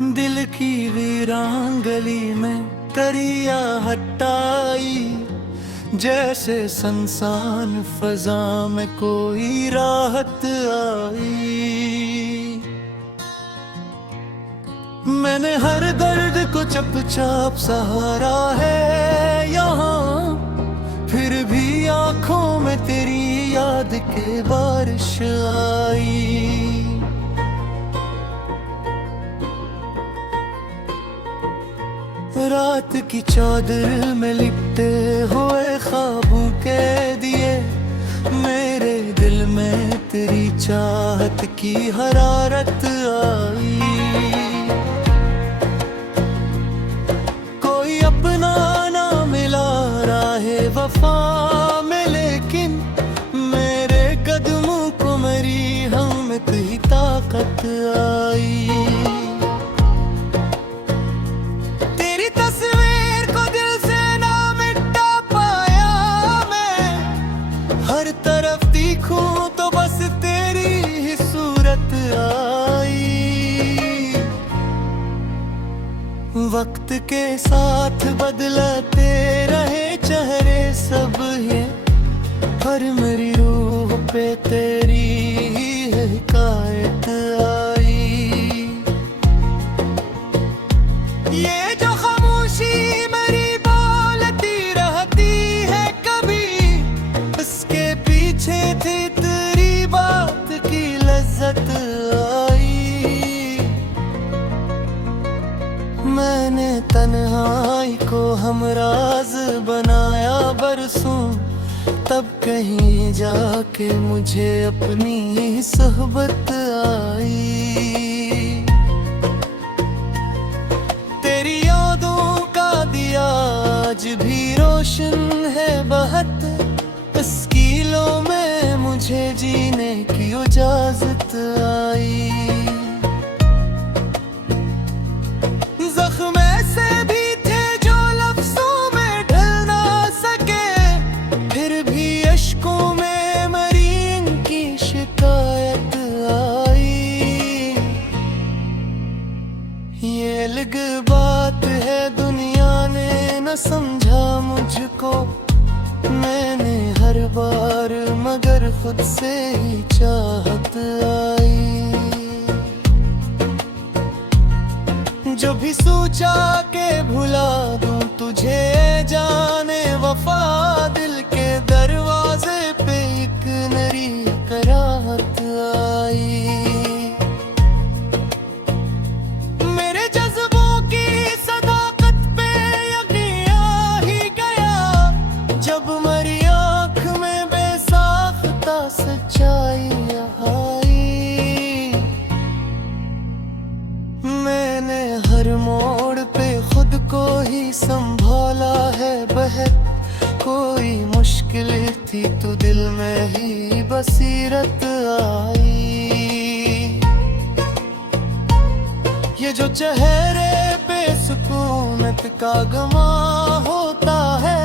दिल की वीरान गली में करिया हटाई, जैसे संसान फजा में कोई राहत आई। मैंने हर दर्द को चुपचाप सहारा है यहाँ, फिर भी आंखों में तेरी याद के बारिश आई। रात की चादर में लिपटे हुए ख्वाबों के दिए, मेरे दिल में तेरी चाहत की हरारत आई। कोई अपना ना मिला राहे वफा में, लेकिन मेरे कदमों को मेरी हिम्मत ही ताकत आई। तो बस तेरी ही सूरत आई। वक्त के साथ बदलते रहे चेहरे सब ये, हर मेरी रूह पे तेरी ही हिकायत आई। ये जो खामोशी मेरी बोलती रहती है कभी, उसके पीछे थी आई। मैंने तन्हाई को हमराज बनाया बरसों, तब कहीं जाके मुझे अपनी ही सोहबत आई। तेरी यादों का दिया आज भी रोशन है बहत, तस्कीलों में मुझे जीने की इजाजत आई। जख्म ऐसे भी थे जो लफ्जों में ढल ना सके, फिर भी अश्कों में मरी इनकी शिकायत आई। ये अलग बात है दुनिया ने न समझा मुझको, मैंने हर बार मगर खुद से ही चाहत आई। जो भी सोचा के भुला दूं तुझे जाने वफा, दिल के दरवाजे पे एक नई कराहत आई। मेरे जज्बों की सदाकत पे यकीन आ ही गया, जब मरी आँख में बेसाख्ता सच्चाई आई। मैंने हर मोड़ पे खुद को ही संभाला है बहत, कोई मुश्किल थी तो दिल में ही बसीरत आई। ये जो चेहरे पे सुकूनत का गमा होता है,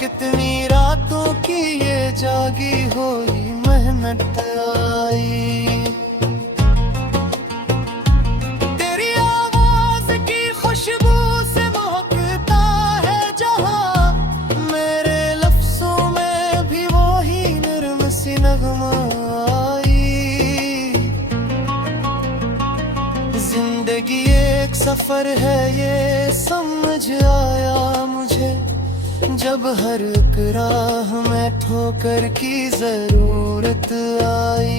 कितनी रातों की ये जागी हुई मेहनत आई। तेरी आवाज की खुशबू से महकता है जहां, मेरे लफ्जों में भी वही नर्म सी नगमा आई। जिंदगी एक सफर है ये समझ आया मुझे, जब हर एक राह में ठोकर की जरूरत आई।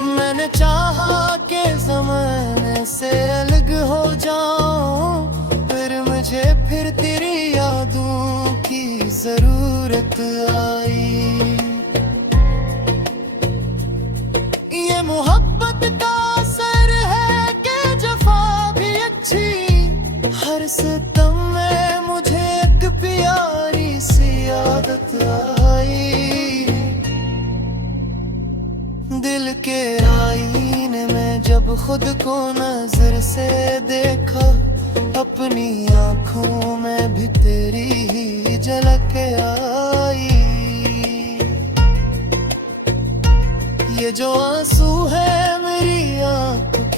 मैंने चाहा के ज़माने से अलग हो जाऊं, फिर मुझे फिर तेरी यादों की जरूरत आई। ये मोहब्बत का असर है कि जफा भी अच्छी, हर सितम में मुझे एक प्यारी सी आदत आई। दिल के आईने में जब खुद को नजर से देखा, अपनी आंखों में भी तेरी ही झलक आई। ये जो आंसू है मेरी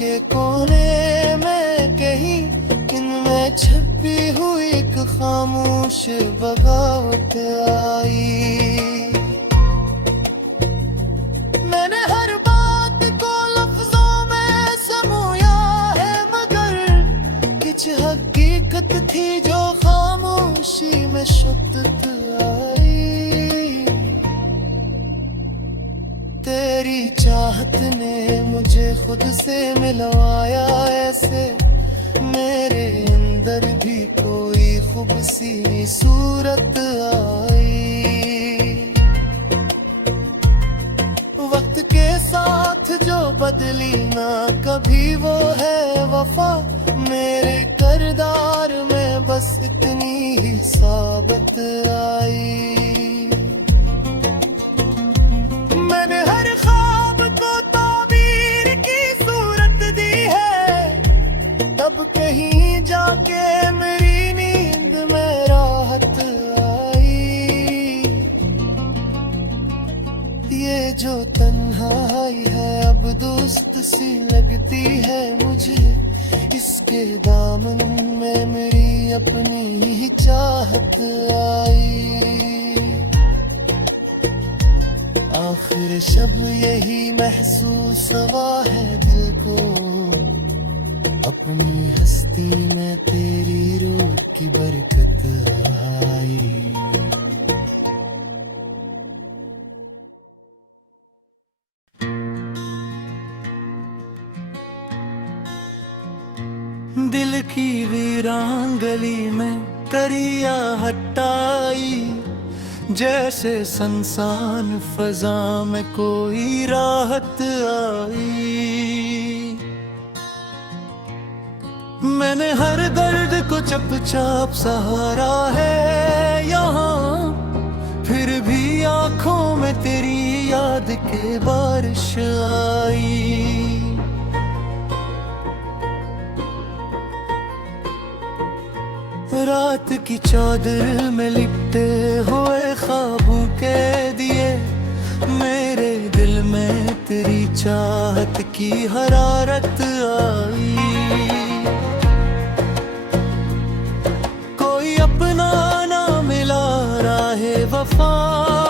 के कोने में कहीं इनमें छपी हुई एक खामोश बगावत आई। मैंने हर बात को लफ्जों में समोया है, मगर कुछ हकीकत थी जो खामोशी में शब्द आई। तेरी चाहत ने मुझे खुद से मिलवाया ऐसे, मेरे अंदर भी कोई खूबसूरत सूरत आई। वक्त के साथ जो बदली ना कभी वो है वफा, मेरे किरदार में बस इतनी ही साबत आई। मैंने हर ख्वाब को ताबीर की सूरत दी है, तब कहीं जाके मेरी नींद में राहत आई। ये जो तन्हाई है अब दोस्त सी लगती है मुझे, इसके दामन में मेरी अपनी ही चाहत आई। आखिर शब यही महसूस हुआ है दिल को, अपनी हस्ती में तेरी रूह की बरकत आई। दिल की वीरान गली में तरिया हटाई, जैसे संसान फजा में कोई राहत आई। मैंने हर दर्द को चुपचाप सहारा है यहाँ, फिर भी आंखों में तेरी याद के बारिश आई। रात की चादर में लिपटे हुए ख्वाबों के दिए, मेरे दिल में तेरी चाहत की हरारत आई। कोई अपना ना मिला राहे वफा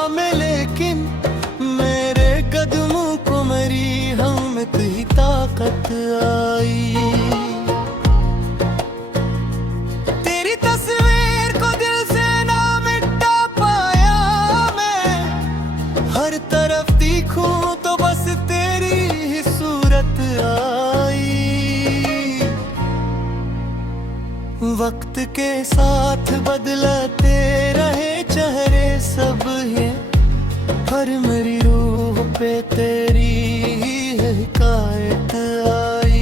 में, लेकिन मेरे कदमों को मेरी हिम्मत ही ताकत आई। तो बस तेरी ही सूरत आई। वक्त के साथ बदलते रहे चेहरे सब ये, हर मेरी रूह पे तेरी ही हिकायत आई।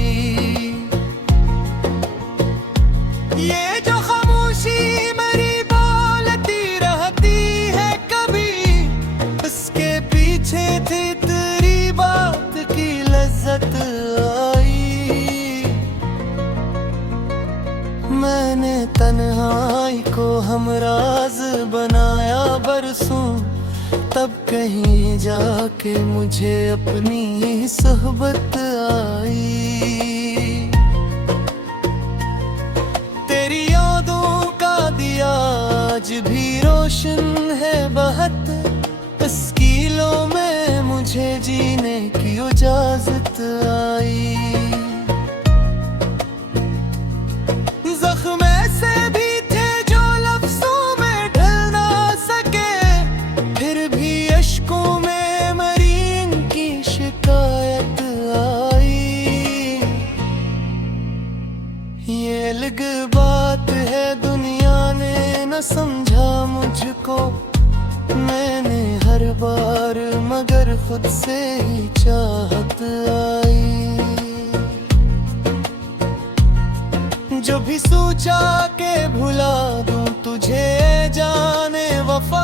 ये जो खामोशी मेरी बोलती रहती है कभी, उसके पीछे थी तेरी बात की लज्जत आई। मैंने तन्हाई को हमराज बनाया बरसों, तब कहीं जाके मुझे अपनी ही सोहबत आई। तेरी यादों का दिया आज भी रोशन है बहुत, तस्कीलों में मुझे जीने की इजाजत आई। जख्म ऐसे भी थे जो लफ्जों में ढल ना सके, फिर भी अश्कों में मरी इनकी शिकायत आई। ये अलग बात है दुनिया ने न समझा मुझको, मैंने हर बार मगर खुद से ही चाहत आई। जो भी सोचा के भुला दूं तुझे जाने वफा,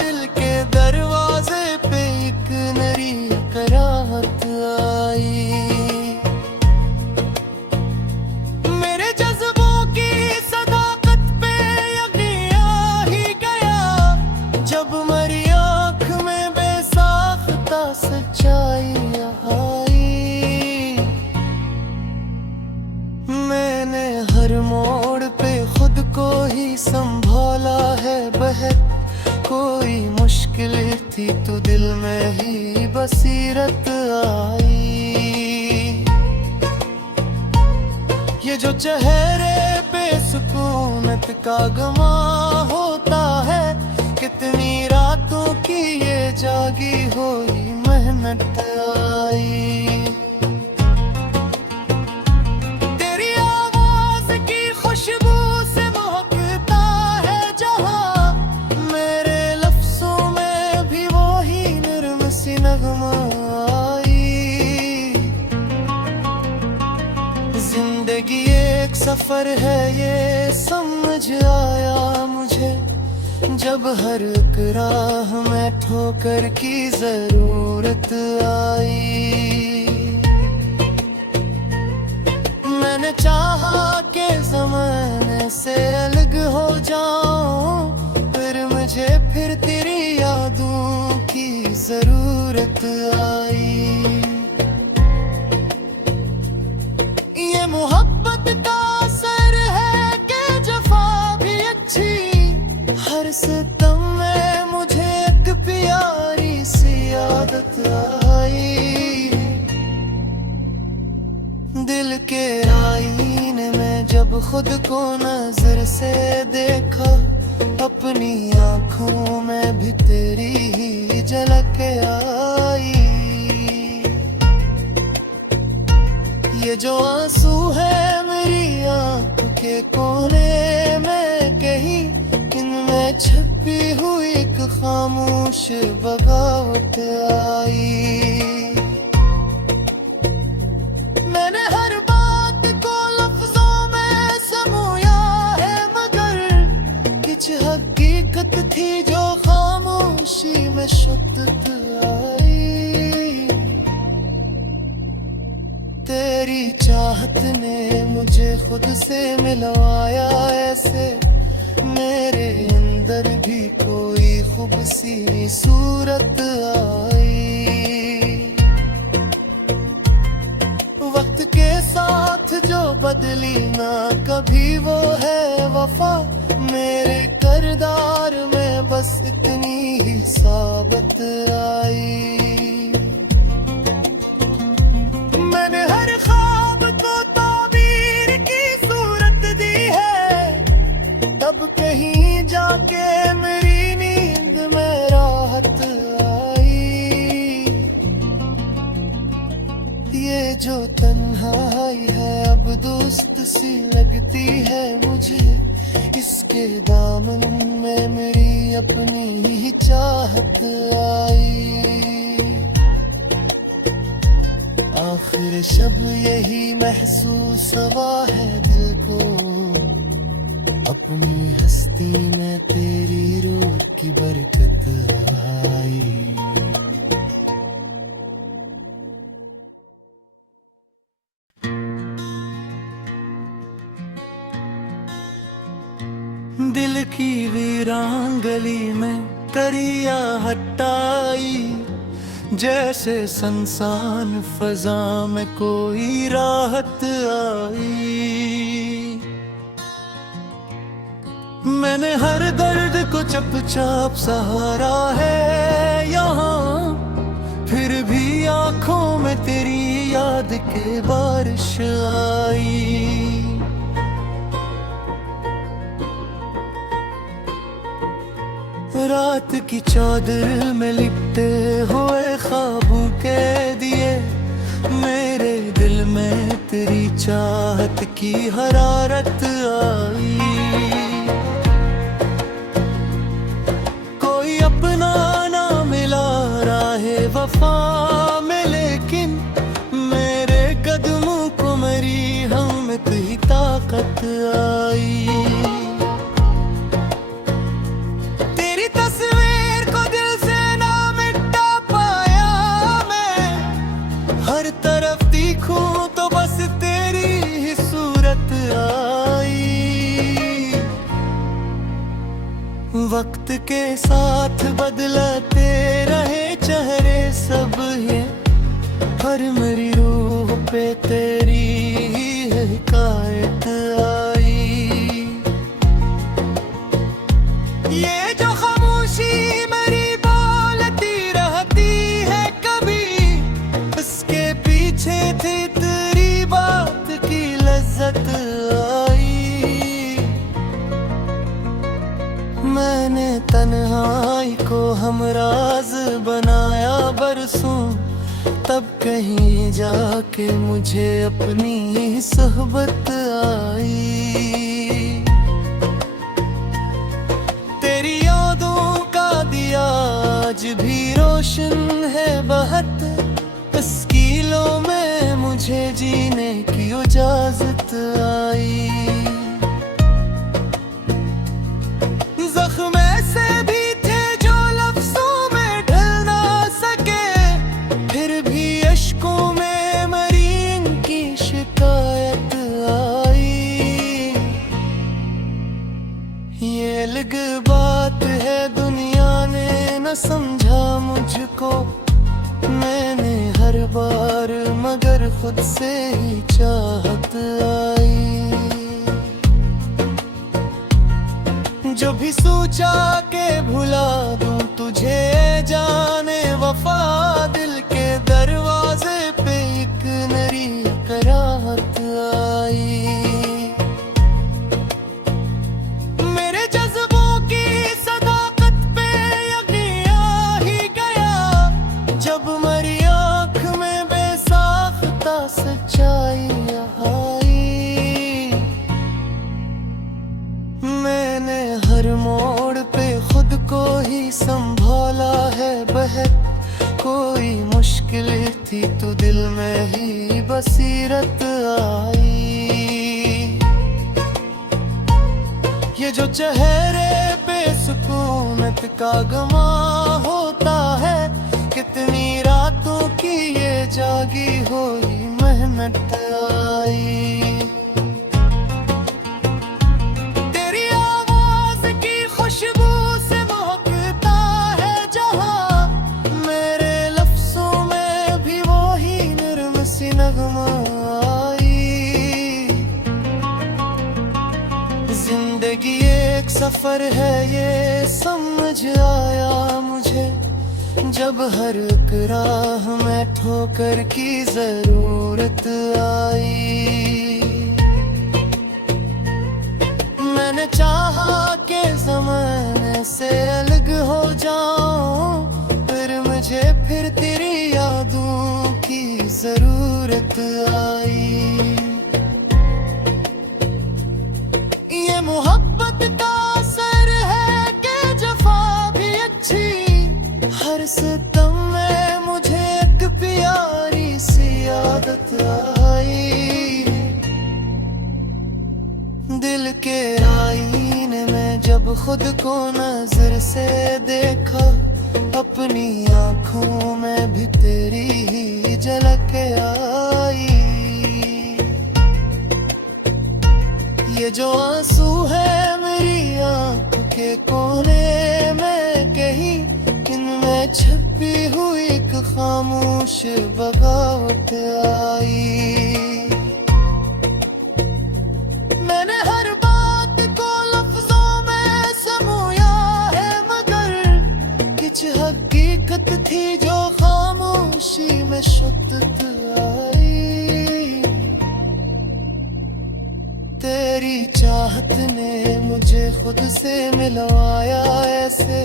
दिल के दरवाजे पे एक नई कराहत आई। मेरे जज्बों की सदाकत पे यकीन आ ही गया, जब मरी आँख में बेसाख्ता सच्चाई आई। बसीरत आई। ये जो चेहरे पे सुकूनत का गमा होता है, कितनी रातों की ये जागी हुई मेहनत आई। तेरी आवाज की खुशबू से महकता है जहां, मेरे लफ्जों में भी वही नर्म सी नगमा आई। जिंदगी एक सफर है ये समझ आया मुझे, जब हर एक राह में ठोकर की जरूरत आई। मैंने चाहा कि ज़माने से अलग हो जाऊं, फिर मुझे फिर तेरी यादों की जरूरत आई। ये मोहब्बत का असर है कि जफा भी अच्छी, हर सितम में मुझे एक प्यारी सी आदत आई। दिल के आईने में जब खुद को नजर से देखा, अपनी आंखों में भी तेरी ही झलक आई। ये जो आंसू है मेरी आंख के कोने में कहीं, इनमें छपी हुई एक खामोश बगावत आई। मैंने हर बात को लफ्जों में समोया है, मगर कुछ हकीकत थी जो खामोशी में शुद्धत आई। तेरी चाहत ने मुझे खुद से मिलवाया ऐसे, मेरे अंदर भी कोई खूबसूरती सूरत आई। वक्त के साथ जो बदली ना कभी वो है वफा, मेरे किरदार में बस इतनी ही साबत आई। मैंने हर ख्वाब को ताबीर की सूरत दी है, तब कहीं जाके मेरी नींद में राहत आई। ये जो तन्हाई है अब दोस्त सी लगती है मुझे, इसके दामन में मेरी अपनी ही चाहत आई। आखिर शब यही महसूस हुआ है दिल को, अपनी हस्ती में तेरी रूह की बरकत आई। दिल की वीरान गली में करिया हटाई, जैसे संसान फजा में कोई राहत आई। मैंने हर दर्द को चुपचाप सहारा है यहाँ, फिर भी आंखों में तेरी याद के बारिश आई। रात की चादर में लिपटे हुए ख्वाबों के दिए, मेरे दिल में तेरी चाहत की हरारत आई। कोई अपना ना मिला राहे वफा में, लेकिन मेरे कदमों को मेरी हम की ताकत आई। वक्त के साथ बदलते रहे चेहरे सब ये, हर मेरी रूह पे तेरी हिकायत आई। ये जो खामोशी मेरी बोलती रहती है, कभी राज बनाया बरसों, तब कहीं जाके मुझे अपनी सोहबत आई। तेरी यादों का दिया आज भी रोशन है बहुत, तस्कीलों में मुझे जीने की इजाजत आई। जख्म से भी थे जो लफ्जों में ढल ना सके, फिर भी अश्कों में मरी इनकी शिकायत आई। ये अलग बात है दुनिया ने न समझा मुझको, मैंने हर बार मगर खुद से ही चाहत आई। जो भी सोचा के भुला दूं तुझे जाने वफा, दिल के दरवाजे पे एक नई कराहत आई। मेरे जज्बों की सदाकत पे यकीन आ ही गया, जब मरी आँख में बेसाख्ता सच्चाई आई। मैंने हर मोड़ पे खुद को ही संभाला है बहक, कोई मुश्किल थी तो दिल में ही बसीरत आई। ये जो चेहरे पे सुकूनत का गमा होता है, कितनी रातों की ये जागी हुई मेहनत आई। तेरी आवाज की खुशबू से महकता है जहां, मेरे लफ्जों में भी वो ही नर्म सी नगमा आई। जिंदगी एक सफर है ये समझ आया मुझे, जब हर एक राह में ठोकर की जरूरत आई। मैंने चाहा कि ज़माने से अलग हो जाऊं, फिर मुझे फिर तेरी यादों की जरूरत आई। ये मोहब्बत का असर है कि जफा भी अच्छी, हर सितम में मुझे एक प्यारी सी आदत आई। दिल के आईने में जब खुद को नजर से देखा, अपनी आंखों में भी तेरी ही झलक आई। ये जो आंसू है मेरी आंख के कोने में कहीं, इनमें छपी हुई एक खामोश बगावत आई। मैंने हर बात को लफ्जों में समूया है, मगर कुछ हकीकत थी जो खामोशी में शुद्धत आई। तेरी चाहत ने मुझे खुद से मिलवाया ऐसे,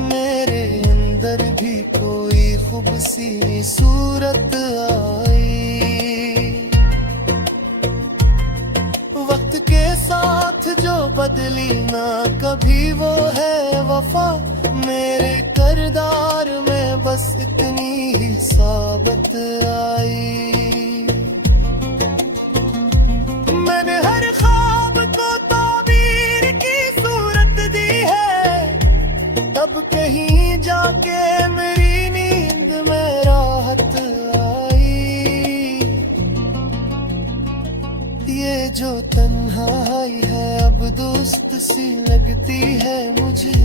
मेरे अंदर भी कोई खूबसूरत सूरत आई। वक्त के साथ जो बदली ना कभी वो है वफा, मेरे किरदार में बस इतनी ही साबत आई। मैंने हर ख्वाब को ताबीर की सूरत दी है, तब कहीं जाके मेरी नींद में राहत आई। ये जो तन्हाई है अब दोस्त सी लगती है मुझे,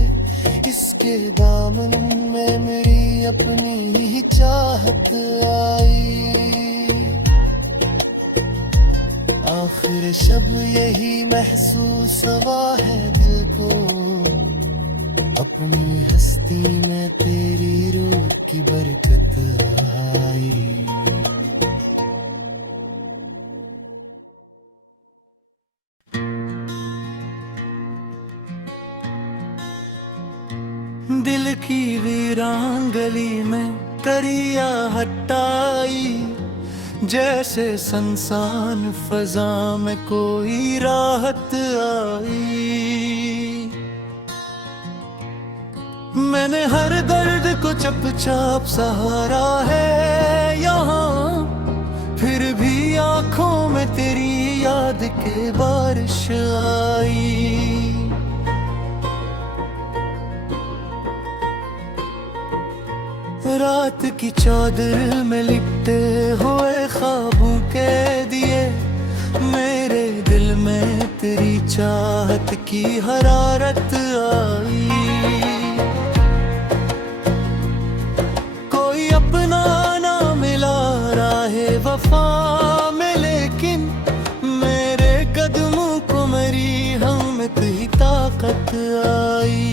इसके दामन में मेरी अपनी ही चाहत आई। आखिर शब यही महसूस हुआ है दिल को, अपनी हस्ती में तेरी रूह की बरकत आई। दिल की वीरान गली में तरिया हटाई, जैसे सनसान फजा में कोई राहत आई। मैंने हर दर्द को चुपचाप सहारा है यहाँ, फिर भी आंखों में तेरी याद के बारिश आई। रात की चादर में लिपटे हुए ख्वाबों के दिए, मेरे दिल में तेरी चाहत की हरारत आई। कोई अपना ना मिला राहे वफा में, लेकिन मेरे कदमों को मेरी हिम्मत ही ताकत आई।